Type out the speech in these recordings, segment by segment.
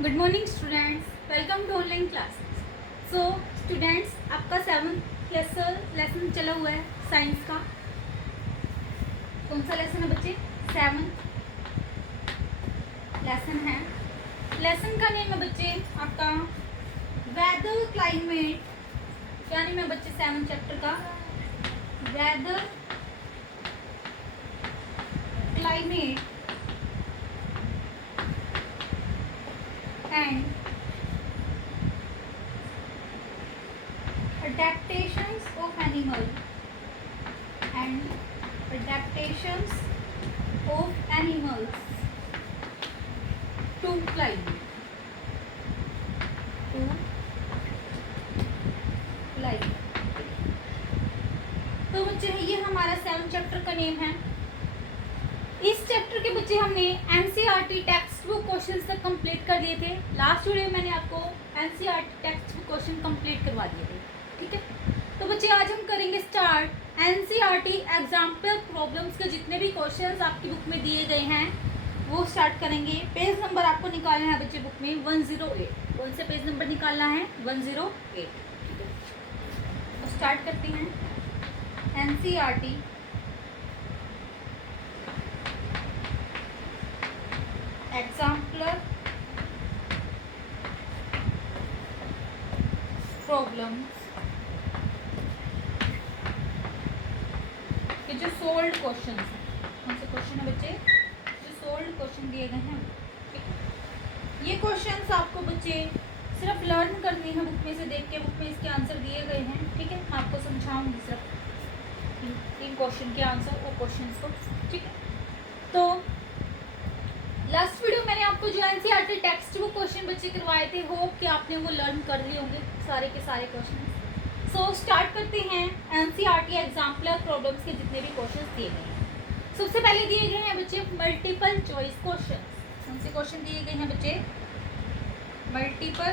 Good morning students, welcome to online classes. So students, आपका 7th lesson चला हुआ है साइंस का। कौन सा लेसन है बच्चे? 7th लेसन है। लेसन का नेम है बच्चे आपका वेदर क्लाइमेट। क्या नेम है बच्चे 7th चैप्टर का? Weather climate and adaptations of animal and adaptations of animals to climate to climate। तो बच्चे ये हमारा 7th चैप्टर का नेम है। इस चैप्टर के बच्चे हमने एनसीईआरटी टेक्स्ट बुक क्वेश्चंस तक कंप्लीट कर दिए थे। लास्ट वीडियो में मैंने आपको NCERT text book question complete करवा दिए थे, ठीक है। तो बच्चे आज हम करेंगे स्टार्ट एनसीईआरटी एग्जाम्पल प्रॉब्लम्स के जितने भी क्वेश्चंस आपकी बुक में दिए गए हैं वो स्टार्ट करेंगे। पेज नंबर आपको निकालना है बच्चे बुक में 108। कौन से पेज नंबर निकालना है? 108, ठीक है। तो स्टार्ट करते हैं एनसीईआरटी एग्जाम्पलर प्रॉब्लम्स के जो सोल्ड क्वेश्चन है। कौन से क्वेश्चन है बच्चे? जो सोल्ड क्वेश्चन दिए गए हैं, ठीक है। ये क्वेश्चंस आपको बच्चे सिर्फ लर्न करनी है बुक में से देख के। बुक में इसके आंसर दिए गए हैं, ठीक है। मैं आपको समझाऊंगी सिर्फ इन क्वेश्चन के आंसर और क्वेश्चंस को, ठीक है। तो लास्ट वीडियो मैंने आपको जो एनसीईआरटी टेक्स्ट बुक क्वेश्चन बच्चे करवाए थे, होप कि आपने वो लर्न कर लिए होंगे सारे के सारे क्वेश्चन। सो स्टार्ट करते हैं एनसीईआरटी एग्जाम्पलर प्रॉब्लम्स के जितने भी क्वेश्चन दिए गए हैं। सबसे पहले दिए गए हैं बच्चे मल्टीपल चॉइस क्वेश्चन। कौन से क्वेश्चन दिए गए हैं बच्चे? Multiple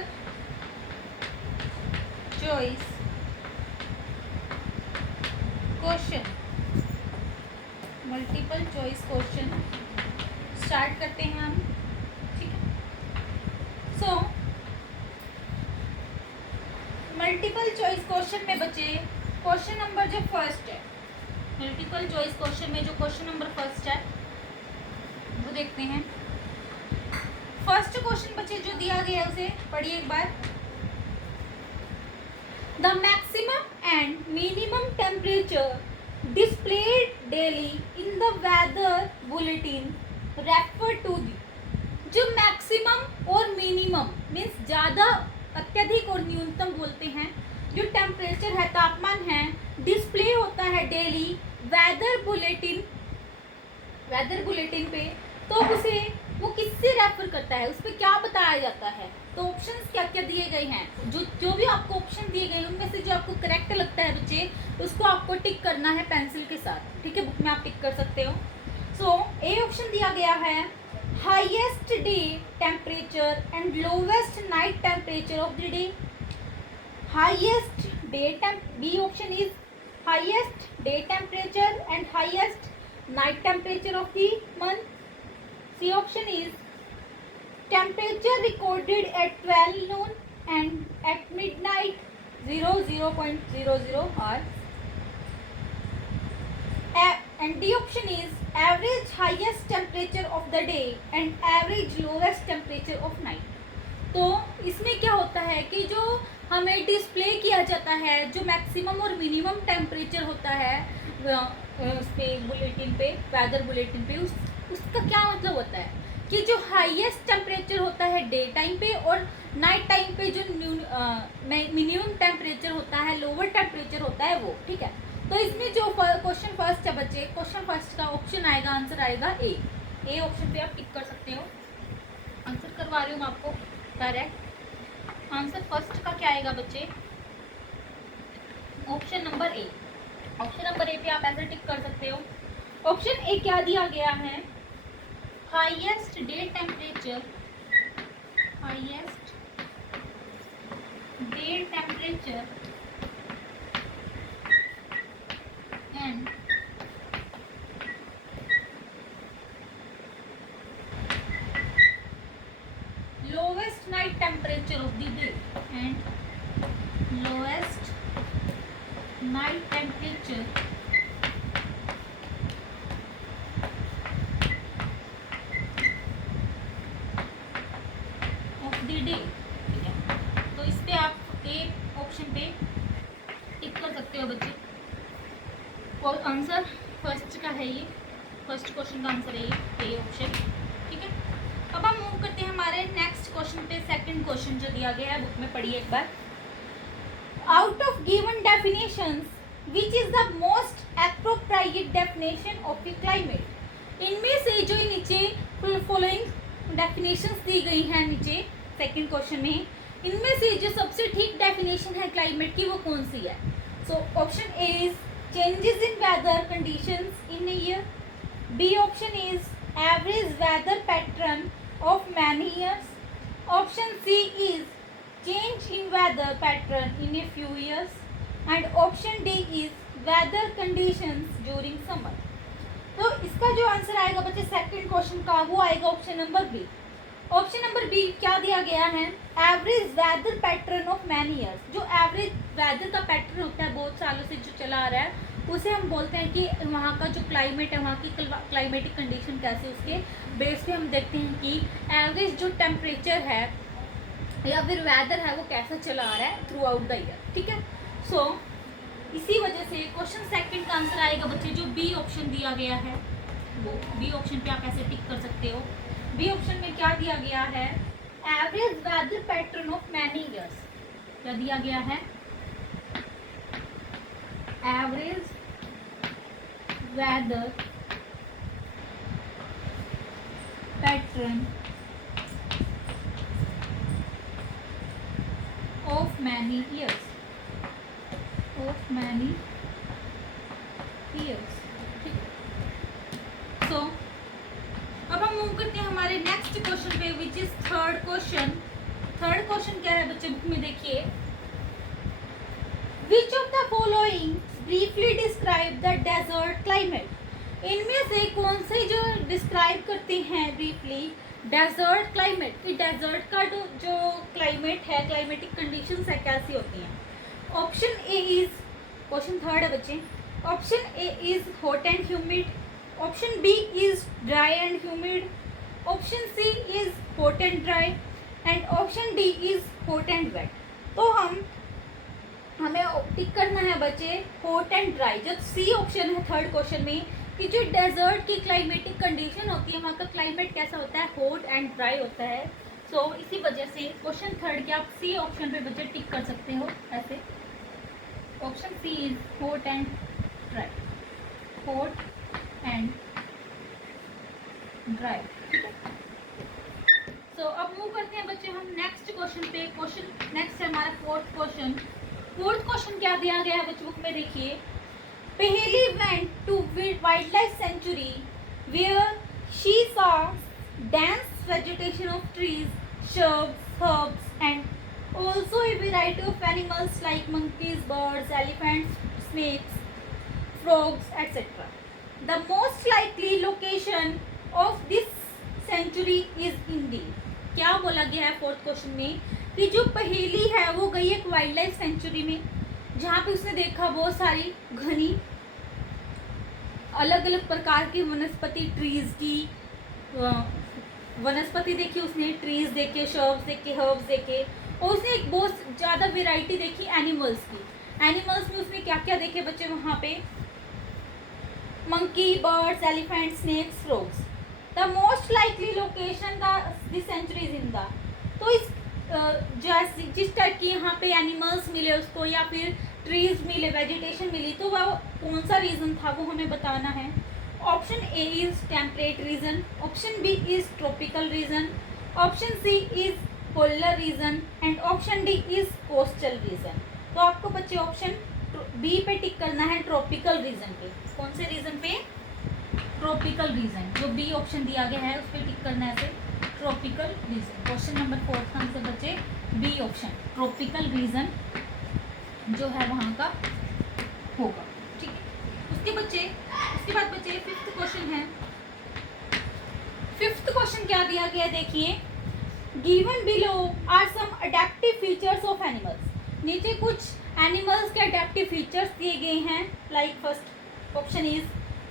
choice question. Multiple choice question start करते हैं हम, ठीक है। सो मल्टीपल चॉइस क्वेश्चन में बच्चे क्वेश्चन नंबर जो फर्स्ट है, मल्टीपल चॉइस क्वेश्चन में जो क्वेश्चन नंबर फर्स्ट है वो देखते हैं। फर्स्ट क्वेश्चन बच्चे जो दिया गया है उसे पढ़िए एक बार। The maximum and minimum temperature displayed daily in the weather bulletin refer to the. जो मैक्सिमम और मिनिमम मीन्स ज़्यादा, अत्यधिक और न्यूनतम बोलते हैं, जो टेम्परेचर है, तापमान है, डिस्प्ले होता है डेली वेदर बुलेटिन पे, तो उसे वो किससे रेफर करता है, उस पर क्या बताया जाता है। तो ऑप्शंस क्या क्या दिए गए हैं, जो भी आपको ऑप्शन दिए गए हैं उनमें से जो आपको करेक्ट लगता है बच्चे उसको आपको टिक करना है पेंसिल के साथ, ठीक है। बुक में आप टिक कर सकते हो। सो ए ऑप्शन दिया गया है highest day temperature and lowest night temperature of the day. Highest day B option is highest day temperature and highest night temperature of the month. C option is temperature recorded at 12 noon and at midnight 00.00 hours. And D option is average highest temperature of the day and average lowest temperature of night. तो इसमें क्या होता है कि जो हमें display किया जाता है, जो मैक्सिमम और मिनिमम टेम्परेचर होता है उस पे बुलेटिन पे, वेदर बुलेटिन पे, उसका क्या मतलब होता है कि जो हाईएस्ट टेम्परेचर होता है डे टाइम पे और नाइट टाइम पे जो मिनिमम टेम्परेचर होता है, लोअर टेम्परेचर होता है वो, ठीक है। तो इसमें जो क्वेश्चन फर्स्ट है बच्चे, क्वेश्चन फर्स्ट का ऑप्शन आएगा, आंसर आएगा ए ऑप्शन पे आप टिक कर सकते हो। आंसर करवा रही हूँ आपको डायरेक्ट। आंसर फर्स्ट का क्या आएगा बच्चे? Option number A. Option number A पे आप ऐसे टिक कर सकते हो। ऑप्शन ए क्या दिया गया है? Highest day temperature, highest day temperature and lowest temperature of the day and lowest night temperature of the day. ठीक है, तो इस पे आप ए ऑप्शन पे टिक कर सकते हो बच्चे। और आंसर फर्स्ट का है ये, फर्स्ट क्वेश्चन का आंसर है ये ऑप्शन। ठीक है, अब हम मूव करते हैं हमारे नेक्स्ट क्वेश्चन पे। सेकंड क्वेश्चन जो दिया गया है बुक में पढ़िए एक बार। Out of given definitions which is the most appropriate definition of the climate. इनमें से जो नीचे फॉलोइंग डेफिनेशंस दी गई हैं नीचे सेकंड क्वेश्चन में, इनमें से जो सबसे ठीक डेफिनेशन है क्लाइमेट की वो कौन सी है। So option A is changes in weather conditions in a year. B option is average weather pattern of many years. Option C is change in weather pattern in a few years. And option D is weather conditions during summer. तो इसका जो answer आएगा बच्चे second question का वो आएगा option number B. Option number B क्या दिया गया है, average weather pattern of many years. जो एवरेज वेदर का पैटर्न होता है बहुत सालों से जो चला आ रहा है उसे हम बोलते हैं कि वहाँ का जो क्लाइमेट है, वहाँ की क्लाइमेटिक कंडीशन कैसे, उसके बेस पे हम देखते हैं कि एवरेज जो टेम्परेचर है या फिर वेदर है वो कैसा चला आ रहा है थ्रू आउट द ईयर। ठीक है, सो इसी वजह से क्वेश्चन सेकंड का आंसर आएगा बच्चे जो बी ऑप्शन दिया गया है, वो बी ऑप्शन पे आप ऐसे टिक कर सकते हो। बी ऑप्शन में क्या दिया गया है, average weather pattern of many years. क्या दिया गया है, average weather pattern of many years, of many years. So अब हम मूव करते हैं हमारे नेक्स्ट क्वेश्चन पे which is third question. Third question क्या है बच्चे बुक में देखिए, which of the following briefly describe the desert climate. इनमें से कौन से जो डिस्क्राइब करते हैं ब्रीफली डेजर्ट क्लाइमेट, कि डेजर्ट का जो क्लाइमेट है, क्लाइमेटिक कंडीशंस है कैसी होती हैं। Option A is, question third है बच्चे, option A is hot and humid, option B is dry and humid, option C is hot and dry and option D is hot and wet. तो हमें टिक करना है बच्चे हॉट एंड ड्राई, जो C option है third question में, कि जो डेजर्ट की क्लाइमेटिक कंडीशन होती है वहाँ का क्लाइमेट कैसा होता है, हॉट एंड ड्राई होता है। सो इसी वजह से क्वेश्चन थर्ड के आप सी ऑप्शन पे बच्चे टिक कर सकते हो ऐसे। Option C is hot and dry, hot and dry. So अब मूव करते हैं बच्चे हम नेक्स्ट क्वेश्चन पे। क्वेश्चन नेक्स्ट है हमारा फोर्थ क्वेश्चन। फोर्थ क्वेश्चन क्या दिया गया है बच्चों बुक में देखिए, Paheli went to wildlife sanctuary where she saw dense vegetation of trees, shrubs, herbs, and also a variety of animals like monkeys, birds, elephants, snakes, frogs, etc. The most likely location of this sanctuary is India. क्या बोला गया है fourth question में कि जो पहेली है वो गई एक वाइल्ड लाइफ सेंचुरी में, जहाँ पे उसने देखा बहुत सारी घनी अलग अलग प्रकार की वनस्पति, ट्रीज की वनस्पति देखी उसने, ट्रीज देखे, शर्ब्स देखे, हर्ब्स देखे, और उसने एक बहुत ज़्यादा वेराइटी देखी एनिमल्स की। एनिमल्स में उसने क्या क्या देखे बच्चे वहाँ पे, monkey, birds, elephant, snakes, frogs. The most likely location this sanctuary is in the, तो इस जिस टाइप की यहाँ पे एनिमल्स मिले उसको या फिर ट्रीज मिले, वेजिटेशन मिली, तो वह कौन सा रीजन था वो हमें बताना है। Option A is temperate region, option B is tropical region, option C is polar region and option D is coastal region. तो आपको बच्चे ऑप्शन बी पे टिक करना है, ट्रॉपिकल रीजन पे। कौन से रीजन पे, ट्रॉपिकल रीजन, जो बी ऑप्शन दिया गया है उस पर टिक करना है, ट्रॉपिकल रीजन। क्वेश्चन नंबर 4 का आंसर बच्चे बी ऑप्शन, ट्रॉपिकल रीजन जो है वहाँ का होगा। ठीक है, उसके बाद बच्चे फिफ्थ क्वेश्चन है। फिफ्थ क्वेश्चन क्या दिया गया देखिए, given below are some adaptive features of animals. नीचे कुछ एनिमल्स के अडेप्टिव फीचर्स दिए गए हैं। Like first option is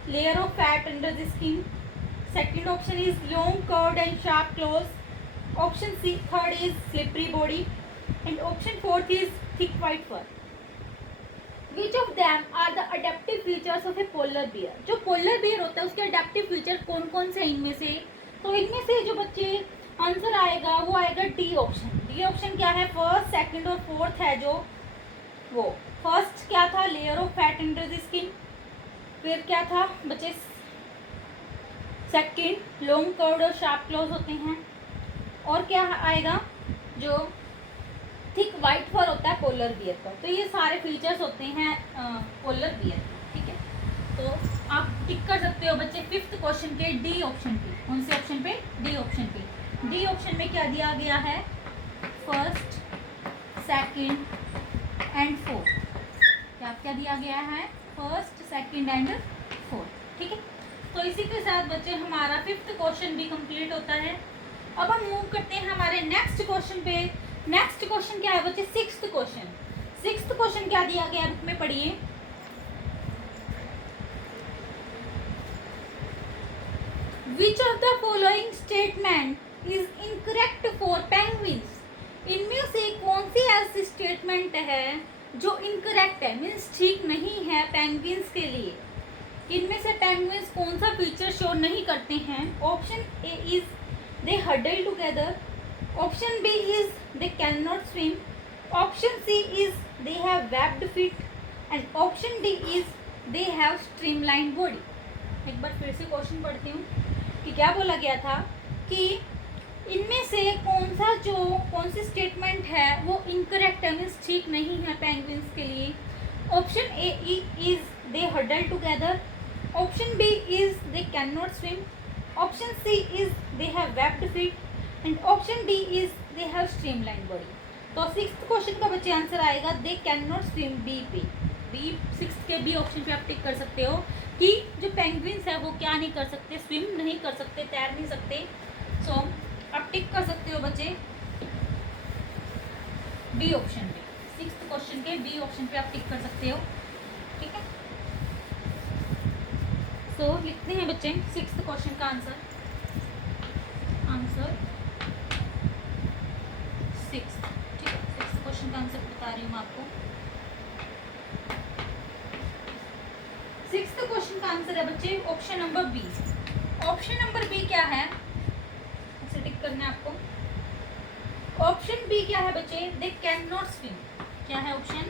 layer of fat under the skin, second option is long curved and sharp claws, option C third is slippery body and option fourth is thick white fur. Which of them are the adaptive features of a polar bear? जो polar bear होता है उसके adaptive feature कौन कौन से इनमें से? तो इनमें से जो बच्चे आंसर आएगा वो आएगा डी ऑप्शन। डी ऑप्शन क्या है? फर्स्ट, सेकंड और फोर्थ है जो वो। फर्स्ट क्या था? Layer of fat under the skin. फिर क्या था बच्चे? सेकंड लॉन्ग कर्व्ड और शार्प क्लॉज होते हैं। और क्या आएगा? जो थिक वाइट फर होता है पोलर बियर का। तो ये सारे फीचर्स होते हैं पोलर बियर के, ठीक है। तो आप टिक कर सकते हो बच्चे फिफ्थ क्वेश्चन के डी ऑप्शन पे। कौन से ऑप्शन पे? डी ऑप्शन पे। डी ऑप्शन में क्या दिया गया है? First, second and fourth. क्या क्या दिया गया है? फर्स्ट, सेकंड एंड फोर्थ, ठीक है। तो इसी के साथ बच्चे हमारा फिफ्थ क्वेश्चन भी कंप्लीट होता है। अब हम मूव करते हैं हमारे नेक्स्ट क्वेश्चन पे। नेक्स्ट क्वेश्चन क्या है बच्चे? Sixth question. सिक्स्थ क्वेश्चन क्या दिया गया बुक में? पढ़िए। विच of the following statement is incorrect for penguins? इनमें से कौन सी ऐसी स्टेटमेंट है जो इनकरेक्ट है, मीन्स ठीक नहीं है पेंगुइन्स के लिए? इनमें से पेंगुइन्स कौन सा फीचर शो नहीं करते हैं? Option A is they huddle together, option B is they cannot swim, option C is they have webbed feet and option D is they have streamlined body। एक बार फिर से क्वेश्चन पढ़ती हूँ कि क्या बोला गया था कि इनमें से कौन सी स्टेटमेंट है वो इनकरेक्ट है, मीन्स ठीक नहीं है पेंगुइन्स के लिए। Option A is they huddle together, option B is they can not swim, option C is they have webbed feet and option D is they have streamline body. तो sixth question का बच्चे answer आएगा they can not swim, B पे। B sixth के B option पे आप टिक कर सकते हो कि जो पेंगुइन्स है वो क्या नहीं कर सकते? स्विम नहीं कर सकते, तैर नहीं सकते। सो आप टिक कर सकते हो बच्चे बी ऑप्शन पे। सिक्स्थ क्वेश्चन के बी ऑप्शन पे आप टिक कर सकते हो, ठीक है। सो लिखते हैं बच्चे सिक्स्थ क्वेश्चन का आंसर। सिक्स, ठीक है। सिक्स क्वेश्चन का आंसर बता रही हूँ मैं आपको। सिक्स्थ क्वेश्चन का आंसर है बच्चे option number B. Option number B क्या है? ऐसे टिक करना है आपको। ऑप्शन बी क्या है बच्चे? दे कैन नॉट स्विम। क्या है option?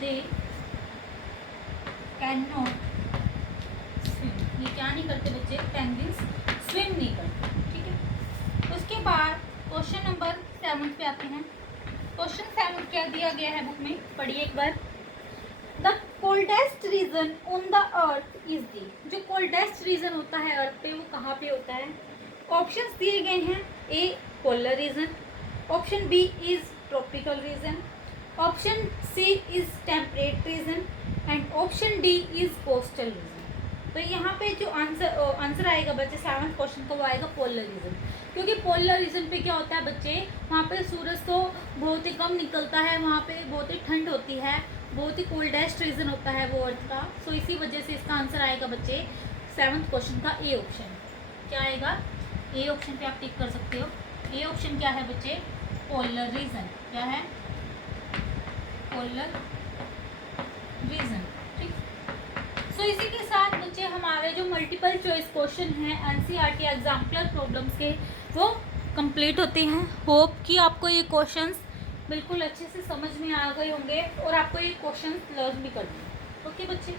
They can not swim. ये क्या नहीं करते बच्चे? पेंगुइन्स स्विम नहीं करते, ठीक है। उसके बाद क्वेश्चन नंबर 7 पे आते हैं। क्वेश्चन 7 क्या दिया गया है बुक में? पढ़िए एक बार। The coldest region on the earth is the. जो कोल्डेस्ट रीजन होता है अर्थ पे वो कहाँ पे होता है? ऑप्शंस दिए गए हैं। A polar region, option B is tropical region, option C is temperate region and option D is coastal region. तो यहाँ पे जो आंसर आएगा बच्चे 7th क्वेश्चन का वो आएगा पोलर रीजन। क्योंकि पोलर रीजन पे क्या होता है बच्चे? वहाँ पे सूरज तो बहुत ही कम निकलता है, वहाँ पे बहुत ही ठंड होती है, बहुत ही कोल्डेस्ट रीजन होता है वो अर्थ का। सो इसी वजह से इसका आंसर आएगा बच्चे 7th क्वेश्चन का ए ऑप्शन। क्या आएगा? ए ऑप्शन पे आप टिक कर सकते हो। ए ऑप्शन क्या है बच्चे? Polar region. क्या है? पोलर रीजन, ठीक। सो इसी के साथ बच्चे हमारे जो मल्टीपल चॉइस क्वेश्चन हैं एनसीईआरटी एग्जाम्पलर प्रॉब्लम्स के वो कंप्लीट होते हैं। होप कि आपको ये क्वेश्चंस बिल्कुल अच्छे से समझ में आ गए होंगे और आपको ये क्वेश्चंस लर्न भी करने हैं। ओके बच्चे,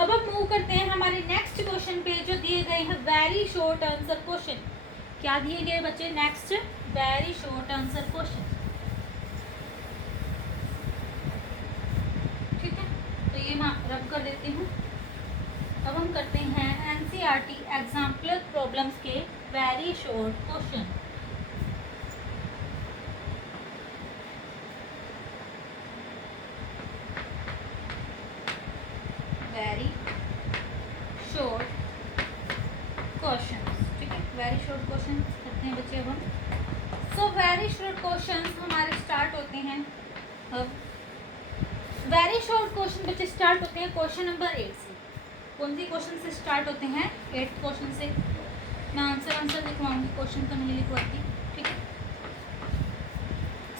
अब हम मूव करते हैं हमारे नेक्स्ट क्वेश्चन पे जो दिए गए हैं वेरी शॉर्ट आंसर क्वेश्चन। क्या दिए गए बच्चे? Next very short answer question, ठीक है। तो ये मैं रब कर देती हूँ। अब हम करते हैं एनसीईआरटी एग्जाम्पलर प्रॉब्लम्स के very short question. Very short question, ठीक है। वेरी शॉर्ट क्वेश्चन करते हैं बच्चे अब हम। सो वेरी शॉर्ट क्वेश्चंस हमारे स्टार्ट होते हैं। अब वेरी शॉर्ट क्वेश्चन बच्चे स्टार्ट होते हैं क्वेश्चन नंबर 8 से। कौन सी क्वेश्चन से स्टार्ट होते हैं? 8th क्वेश्चन से। मैं आंसर लिखवाऊंगी, क्वेश्चन तो नहीं लिखवाती, ठीक है।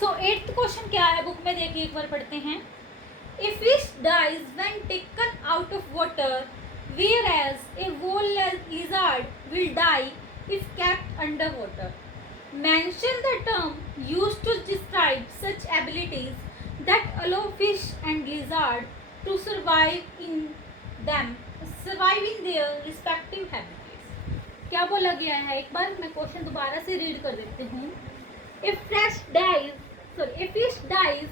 सो 8th क्वेश्चन क्या है बुक में, देखिए एक बार पढ़ते हैं। A fish dies when taken out of water, whereas a whole lizard will die if kept underwater. Mention the term used to describe such abilities that allow fish and lizard to survive in their respective habitats. क्या बोला गया है? एक बार मैं question दोबारा से read कर देती हूँ। A fish dies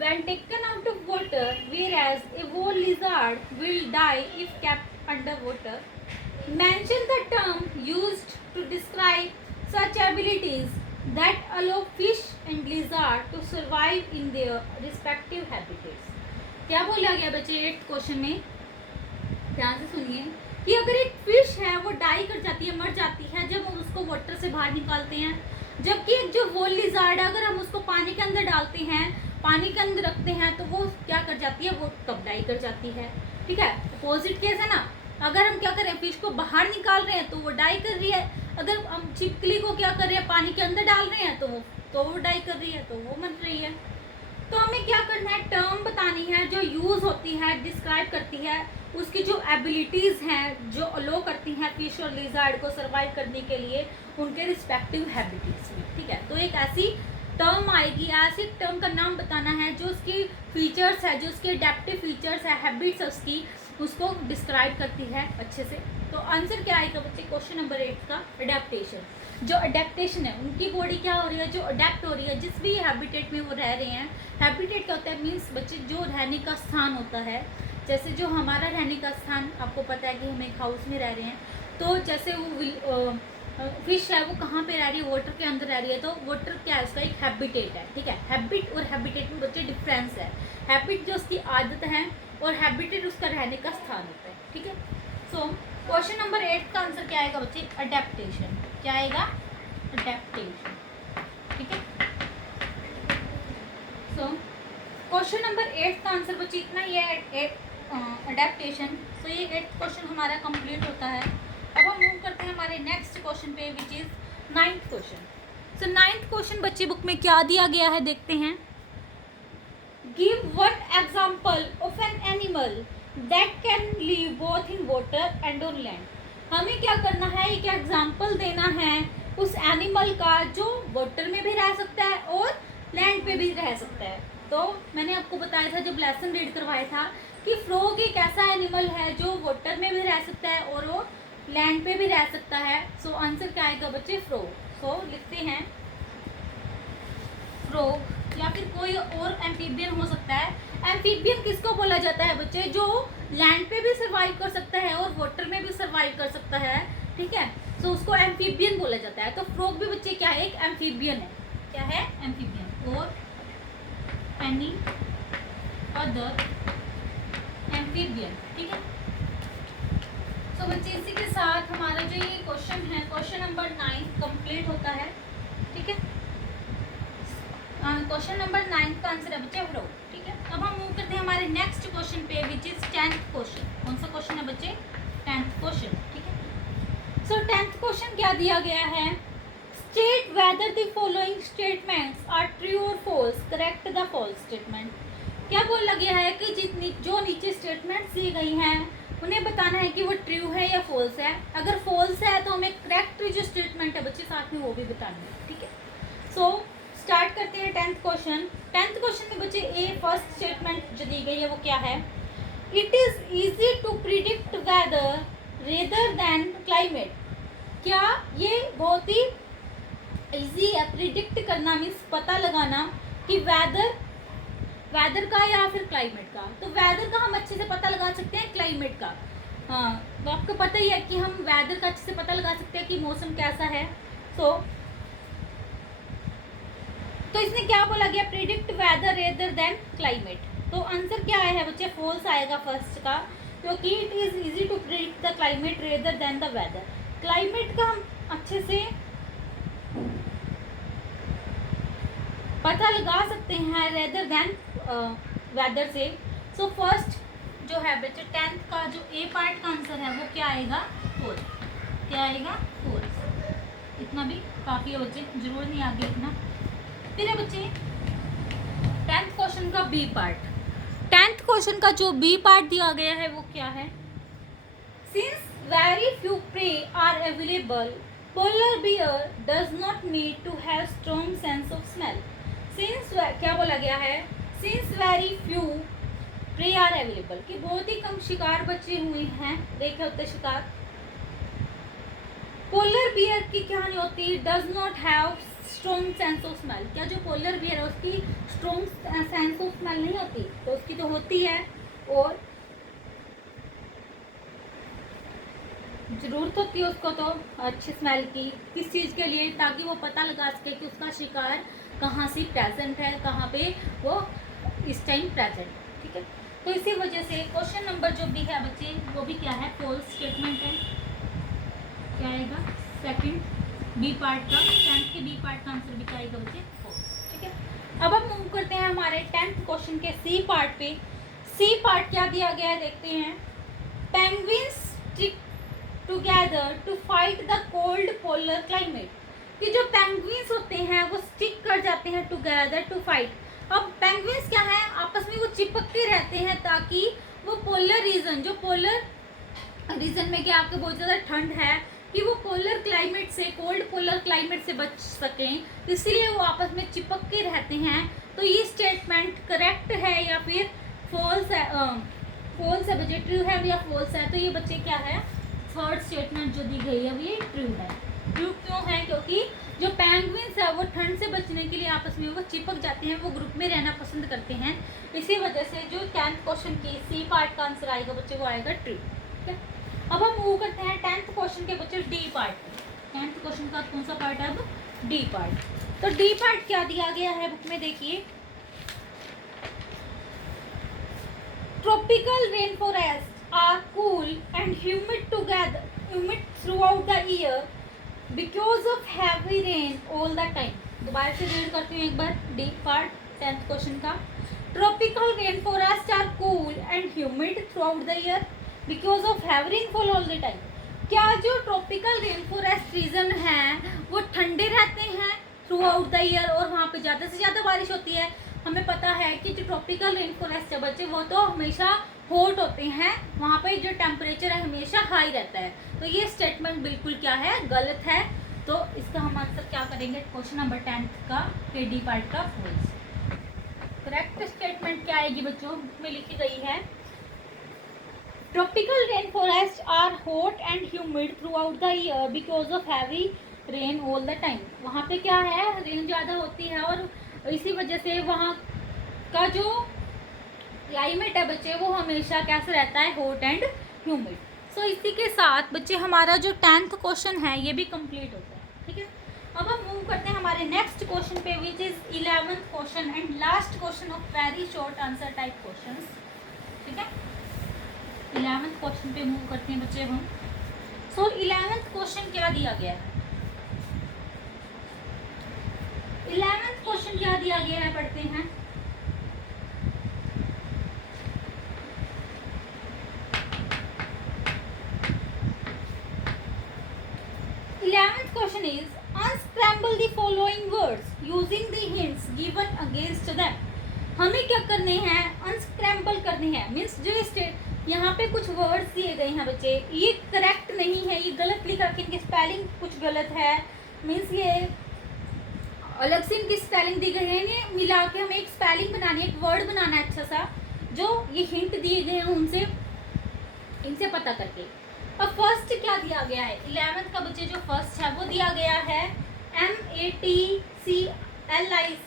when taken out of water, whereas a whole lizard will die if kept underwater. Mention the term used to describe such abilities that allow fish and lizard to survive in their respective habitats. क्या बोला गया बच्चे 8th question में? ध्यान से सुनिए कि अगर एक फिश है वो डाई कर जाती है, मर जाती है जब हम उसको वाटर से बाहर निकालते हैं, जबकि एक जो वोल लिजार्ड है अगर हम उसको पानी के अंदर डालते हैं, पानी के अंदर रखते हैं, तो वो क्या कर जाती है? वो तब डाई कर जाती है, ठीक है। अपोजिट केस है ना, अगर हम क्या करें, फिश को बाहर निकाल रहे हैं तो वो डाई कर रही है, अगर हम छिपकली को क्या कर रहे हैं, पानी के अंदर डाल रहे हैं तो वो डाई कर रही है, तो वो मर रही है। तो हमें क्या करना है? टर्म बतानी है जो यूज़ होती है, डिस्क्राइब करती है, उसकी जो एबिलिटीज़ हैं जो अलो करती हैं फिश और लिजार्ड को सर्वाइव करने के लिए उनके रिस्पेक्टिव हैबिटेट्स में, ठीक है। तो एक ऐसी टर्म आएगी, ऐसी टर्म का नाम बताना है जो उसकी फीचर्स है, जो उसके एडेप्टिव फीचर्स है, हैबिट्स उसकी, उसको डिस्क्राइब करती है अच्छे से। तो आंसर क्या आएगा बच्चे क्वेश्चन नंबर 8 का? अडेप्टेशन। जो अडेप्टेशन है, उनकी बॉडी क्या हो रही है, जो अडेप्ट हो रही है जिस भी हैबिटेट में वो रह रहे हैं। हैबिटेट क्या होता है? मीन्स बच्चे जो रहने का स्थान होता है, जैसे जो हमारा रहने का स्थान आपको पता है कि हम एक हाउस में रह रहे हैं, तो जैसे वो फिश है वो कहाँ पे रह रही है? वाटर के अंदर रह रही है, तो वाटर क्या है? उसका एक हैबिटेट है, ठीक है। हैबिट और हैबिटेट में बच्चे डिफरेंस है। हैबिट जो उसकी आदत है और हैबिटेट उसका रहने का स्थान होता है, ठीक है। सो क्वेश्चन नंबर 8 का आंसर क्या आएगा बच्चे? अडेप्टेशन। क्या आएगा? अडेप्टेशन, ठीक है। सो क्वेश्चन नंबर 8 का आंसर बच्चे इतना ही है, अडेप्टेशन। सो ये 8th क्वेश्चन हमारा कंप्लीट होता है। अब हम मूव करते हैं हमारे नेक्स्ट क्वेश्चन पे, which is 9th question. So 9th question बच्चे बुक में क्या दिया गया है देखते हैं। Give one example of an animal that can live both in water and on land. हमें क्या करना है? एक एग्जाम्पल देना है उस एनिमल का जो वाटर में भी रह सकता है और लैंड पे भी रह सकता है। तो मैंने आपको बताया था जब लेसन रीड करवाया था कि फ्रॉग एक ऐसा एनिमल है जो वाटर में भी रह सकता है और वो लैंड पे भी रह सकता है। सो आंसर क्या आएगा बच्चे? फ्रॉग। सो लिखते हैं फ्रॉग, या फिर कोई और एम्फीबियन हो सकता है। एम्फीबियन किसको बोला जाता है बच्चे? जो लैंड पे भी सर्वाइव कर सकता है और वाटर में भी सर्वाइव कर सकता है, ठीक है। सो उसको एम्फीबियन बोला जाता है। तो फ्रॉग भी बच्चे क्या है? एक एम्फीबियन है। क्या है? एम्फीबियन। और एनी अदर एम्फीबियन, ठीक है। तो बच्चे इसी के साथ हमारा जो ये क्वेश्चन है, क्वेश्चन नंबर 9 कंप्लीट होता है, ठीक है। क्वेश्चन नंबर 9 का आंसर है बच्चे फ्रॉग, ठीक है। अब हम मूव करते हैं हमारे नेक्स्ट क्वेश्चन पे, विच इज 10th क्वेश्चन। कौन सा क्वेश्चन है बच्चे? 10th क्वेश्चन, ठीक है। सो 10th क्वेश्चन क्या दिया गया है? State whether the following statements are true और false, correct the false statement. क्या बोला गया है कि जितनी जो नीचे स्टेटमेंट्स दी गई हैं उन्हें बताना है कि वो ट्रू है या फॉल्स है। अगर फॉल्स है तो हमें करेक्ट जो स्टेटमेंट है बच्चे साथ में वो भी बताना है, ठीक है। सो स्टार्ट करते हैं 10th क्वेश्चन। 10th क्वेश्चन में बच्चे ए फर्स्ट स्टेटमेंट जो दी गई है वो क्या है? It is easy to predict weather rather than climate. क्या ये बहुत ही ईजी है प्रिडिक्ट करना, मीन्स पता लगाना कि वेदर का या फिर क्लाइमेट का। तो वेदर का हम अच्छे से पता लगा सकते हैं, क्लाइमेट का हाँ तो आपको पता ही है कि हम वेदर का अच्छे से पता लगा सकते हैं कि मौसम कैसा है। तो इसने क्या बोला गया? Predict weather rather than climate. तो आंसर क्या आया है बच्चे? फॉल्स आएगा फर्स्ट का, क्योंकि it is easy to predict the climate rather than the weather. Climate का हम अच्छे से पता लगा सकते हैं रेदर देन वेदर से। सो फर्स्ट जो है बच्चे 10th का जो ए पार्ट का आंसर है वो क्या आएगा, फोर्स। क्या आएगा, फोर्स। इतना भी काफ़ी है बच्चे, जरूर नहीं आगे लिखना। फिर है बच्चे 10th क्वेश्चन का बी पार्ट। 10th क्वेश्चन का जो बी पार्ट दिया गया है वो क्या है, since very few prey are available polar bear does not need to have strong sense of smell। since क्या बोला गया है, since very few prey are available कि बहुत ही कम शिकार बचे हुए हैं, देखे होते शिकार। polar bear की क्या नहीं होती, does not have strong sense of smell। क्या जो polar bear है उसकी strong sense of smell नहीं होती, तो उसकी तो होती है। और ज़रूरत होती है उसको तो अच्छी स्मेल की, किस चीज़ के लिए, ताकि वो पता लगा सके कि उसका शिकार कहाँ से प्रेजेंट है, कहाँ पे वो इस टाइम प्रेजेंट। ठीक है, तो इसी वजह से क्वेश्चन नंबर जो भी है बच्चे वो भी क्या है, फॉल्स स्टेटमेंट है। क्या आएगा, सेकंड बी पार्ट का, 10th के बी पार्ट का आंसर भी क्या आएगा बच्चे, फॉल्स। ठीक है, अब हम मूव करते हैं हमारे 10th क्वेश्चन के सी पार्ट पे। सी पार्ट क्या दिया गया है देखते हैं। Penguins together to fight the cold polar climate. कि जो पेंगुइन्स होते हैं वो स्टिक कर जाते हैं टुगेदर टू फाइट। अब पेंगुइन्स क्या है, आपस में वो चिपक के रहते हैं ताकि वो पोलर रीजन, जो पोलर रीजन में क्या आपको बहुत ज़्यादा ठंड है, कि वो पोलर क्लाइमेट से, कोल्ड पोलर क्लाइमेट से बच सकें, इसलिए वो आपस में चिपक के रहते हैं। तो ये स्टेटमेंट करेक्ट है या फिर फॉल्स है, फॉल्स है बच्चे, ट्रू है या फॉल्स है। तो ये बच्चे क्या है, थर्ड स्टेटमेंट जो दी गई है वो ये ट्रू है। ट्रू क्यों है, क्योंकि जो पेंगुइन्स है वो ठंड से बचने के लिए आपस में वो चिपक जाते हैं, वो ग्रुप में रहना पसंद करते हैं। इसी वजह से जो 10th क्वेश्चन की सी पार्ट का आंसर आएगा बच्चे वो आएगा ट्रू। ठीक है, अब हम मूव करते हैं 10th क्वेश्चन के बच्चे डी पार्ट। 10th क्वेश्चन का कौन सा पार्ट है अब, डी पार्ट। तो डी पार्ट क्या दिया गया है बुक में देखिए, tropical rain forest are cool and humid throughout the year because of heavy rain all the time। दोबारा से रीड करती हूँ एक बार डीप पार्ट 10th क्वेश्चन का। Tropical rain forest are cool and humid throughout the year because of heavy rainfall all the time. क्या जो tropical rain forest region है वो ठंडे रहते हैं थ्रू आउट द ईयर और वहाँ पे ज़्यादा से ज़्यादा बारिश होती है। हमें पता है कि जो ट्रॉपिकल रेन फॉरेस्ट है बच्चे वो तो हमेशा हॉट होते हैं, वहाँ पे जो टेम्परेचर है हमेशा हाई रहता है। तो ये स्टेटमेंट बिल्कुल क्या है, गलत है। तो इसका हम आंसर क्या करेंगे, क्वेश्चन नंबर 10th का के डी पार्ट का फॉल्स। करेक्ट स्टेटमेंट क्या आएगी बच्चों, में लिखी गई है tropical rain forest are hot and humid throughout the year because of heavy rain all the time. वहाँ पे क्या है, रेन ज़्यादा होती है और इसी वजह से वहाँ का जो क्लाइमेट है बच्चे वो हमेशा कैसा रहता है, हॉट एंड ह्यूमिड। सो इसी के साथ बच्चे हमारा जो 10th क्वेश्चन है ये भी कंप्लीट होता है। ठीक है, अब हम मूव करते हैं हमारे नेक्स्ट क्वेश्चन पे which is 11th question and last question of very short answer type questions. ठीक है, 11th क्वेश्चन पे मूव करते हैं बच्चे हम। सो 11th क्वेश्चन क्या दिया गया है, 11th क्वेश्चन क्या दिया गया है पढ़ते हैं। 11th question is unscramble the following words using the hints given against them। हमें क्या करने हैं, अनस्क्रैम्बल करने हैं। मीन्स जो यहाँ पे कुछ वर्ड्स दिए गए हैं बच्चे ये करेक्ट नहीं है, ये गलत लिखा कि इनकी स्पेलिंग कुछ गलत है। मीन्स ये अलग से इनकी स्पेलिंग दी गई है, इन्हें मिला के हमें एक स्पेलिंग बनानी है, एक वर्ड बनाना है अच्छा सा, जो ये हिंट दिए गए हैं उनसे इनसे पता करके। अब फर्स्ट क्या दिया गया है, 11th का बच्चे जो फर्स्ट है वो दिया गया है MATCLICE, MATLICE।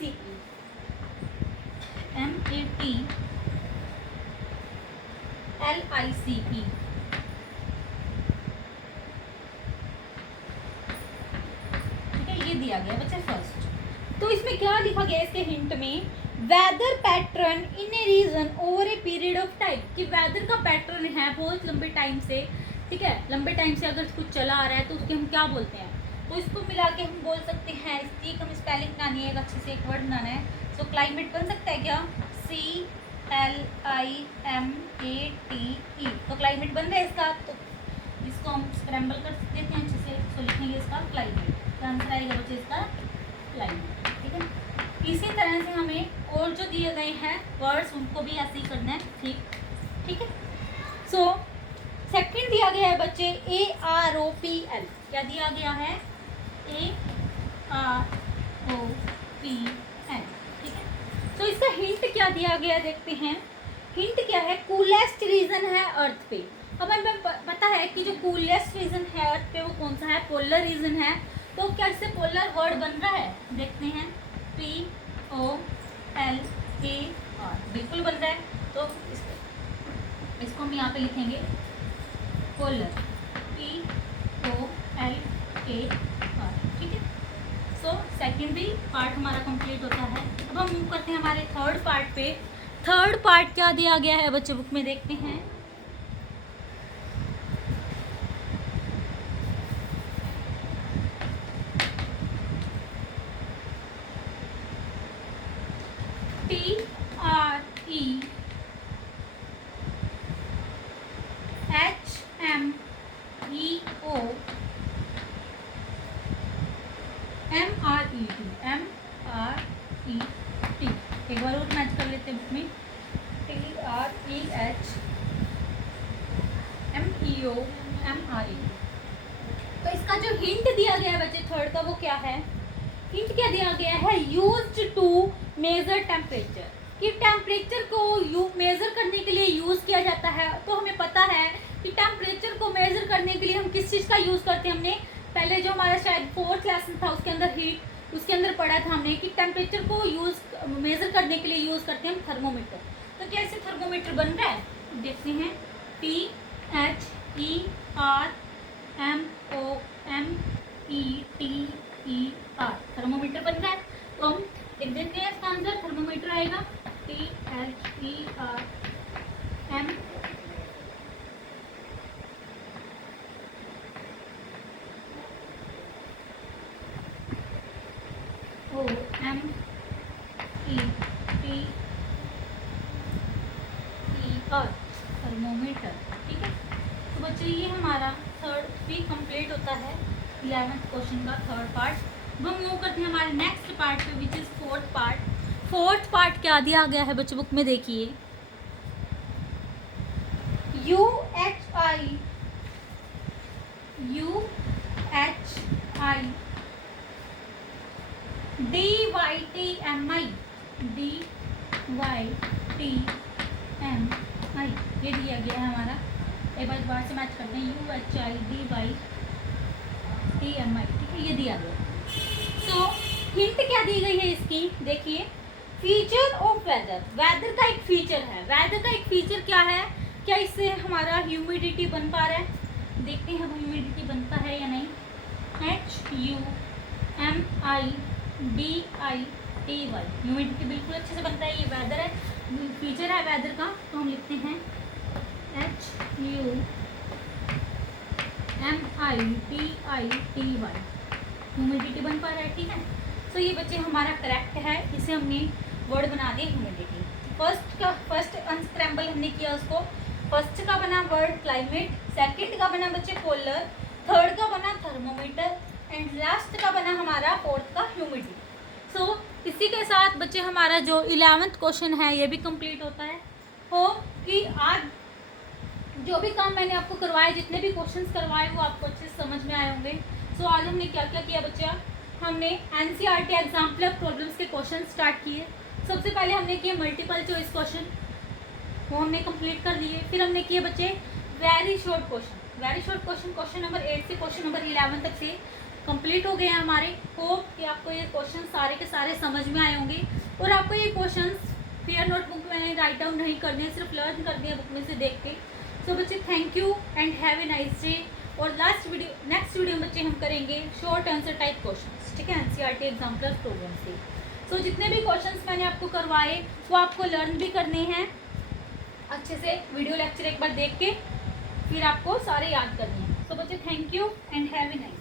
ठीक है, ये दिया गया बच्चे फर्स्ट। तो इसमें क्या लिखा गया इसके हिंट में, weather pattern in a region over a period of time, कि वेदर का पैटर्न है बहुत लंबे टाइम से। ठीक है, लंबे टाइम से अगर कुछ चला आ रहा है तो उसके हम क्या बोलते हैं, तो इसको मिला के हम बोल सकते हैं, इसकी एक हमें स्पेलिंग बनानी है, अच्छे से एक वर्ड बनाना है। सो क्लाइमेट बन सकता है क्या, CLIMATE। तो क्लाइमेट बन रहा है इसका, तो इसको हम स्क्रैम्बल कर देते हैं अच्छे से। तो लिखेंगे इसका क्लाइमेट, तो आंसर आएगा बच्चे इसका क्लाइमेट। ठीक है, इसी तरह से हमें और जो दिए गए हैं वर्ड्स उनको भी ऐसे ही करना है। ठीक है। सो सेकंड दिया गया है बच्चे AROPL। क्या दिया गया है, AROPL। ठीक है, तो इसका हिंट क्या दिया गया देखते हैं। हिंट क्या है, कूलेस्ट रीजन है अर्थ पे। अब हमें पता है कि जो कूलेस्ट रीजन है अर्थ पे वो कौन सा है, पोलर रीजन है। तो क्या इससे पोलर वर्ड बन रहा है, देखते हैं, POLAR, बिल्कुल बन रहा है। तो इसको हम यहाँ पे लिखेंगे पोलर, POLAR। ठीक है, सो सेकेंड भी पार्ट हमारा कंप्लीट होता है। अब हम मूव करते हैं हमारे थर्ड पार्ट पे। थर्ड पार्ट क्या दिया गया है बच्चों बुक में, देखते हैं। TREHMEET। एक बार और मैच कर लेते हैं बुक में, TREHMEOMRE। तो इसका जो हिंट दिया गया है बच्चे थर्ड का, वो क्या है, हिंट क्या दिया गया है, यूज्ड टू मेजर टेम्परेचर, कि टेम्परेचर को मेजर करने के लिए यूज किया जाता है। तो हमें पता है कि टेम्परेचर को मेजर करने के लिए हम किस चीज़ का यूज़ करते हैं। हमने पहले जो हमारा शायद 4th लेसन था उसके अंदर हीट, उसके अंदर पढ़ा था हमने कि टेम्परेचर को मेजर करने के लिए यूज़ करते हैं हम थर्मोमीटर। तो कैसे थर्मोमीटर बन रहा है, देखते हैं, THERMOMETER, थर्मोमीटर बन रहा है। तो हम लिख देते हैं इसका आंसर, थर्मोमीटर आएगा THERM। थर्मोमीटर। ठीक है, तो बच्चों ये हमारा थर्ड भी कंप्लीट होता है 11th क्वेश्चन का थर्ड पार्ट। हम मूव करते हैं हमारे नेक्स्ट पार्ट पे, which is fourth part. Fourth part क्या दिया गया है बच्चों बुक में, देखिए, UHI DYTMI ये दिया गया है हमारा। एक बार दोबारा से मैच करते हैं, UHI DYTMI। ठीक है, ये दिया गया। सो हिंट क्या दी गई है इसकी, देखिए, फीचर ऑफ वेदर, वेदर का एक फीचर है। वेदर का एक फीचर क्या है, क्या इससे हमारा ह्यूमिडिटी बन पा रहा है, देखते हैं ह्यूमिडिटी बनता है या नहीं। HUMIDITY, ह्यूमिडिटी बिल्कुल अच्छे से बनता है, ये वेदर है, फीचर है वेदर का। तो हम लिखते हैं HUMIDITY, ह्यूमिडिटी बन पा रहा है। ठीक है, तो ये बच्चे हमारा करेक्ट है, इसे हमने वर्ड बना दिया ह्यूमिडिटी। फर्स्ट अनस्क्रैम्बल हमने किया उसको। फर्स्ट का बना वर्ड क्लाइमेट, सेकंड का बना बच्चे पोलर, थर्ड का बना थर्मोमीटर, एंड लास्ट का बना हमारा फोर्थ का ह्यूमिडिटी। सो इसी के साथ बच्चे हमारा जो 11th क्वेश्चन है ये भी कंप्लीट होता है। होप कि आज जो भी काम मैंने आपको करवाए, जितने भी क्वेश्चंस करवाए वो आपको अच्छे से समझ में आए होंगे। सो आज हमने क्या क्या किया बच्चा, हमने NCERT एग्जाम्पलर प्रॉब्लम्स के क्वेश्चन स्टार्ट किए। सबसे पहले हमने किए मल्टीपल चॉइस क्वेश्चन, वो हमने कंप्लीट कर लिए। फिर हमने किए बच्चे very short question, question number 8 से क्वेश्चन नंबर 11 तक से कंप्लीट हो गए हैं हमारे। होप कि आपको ये क्वेश्चन सारे के सारे समझ में आए होंगे और आपको ये क्वेश्चंस फेयर नोटबुक में राइट डाउन नहीं करने, सिर्फ लर्न करने हैं बुक में से देख के। सो बच्चे thank you and have a nice day. और नेक्स्ट वीडियो में बच्चे हम करेंगे शॉर्ट आंसर टाइप क्वेश्चंस। ठीक है, NCERT एग्जाम्पलर प्रोग्राम से। सो जितने भी क्वेश्चंस मैंने आपको करवाए वो आपको लर्न भी करने हैं अच्छे से, वीडियो लेक्चर एक बार देख के फिर आपको सारे याद करने हैं। सो बच्चे thank you and have a nice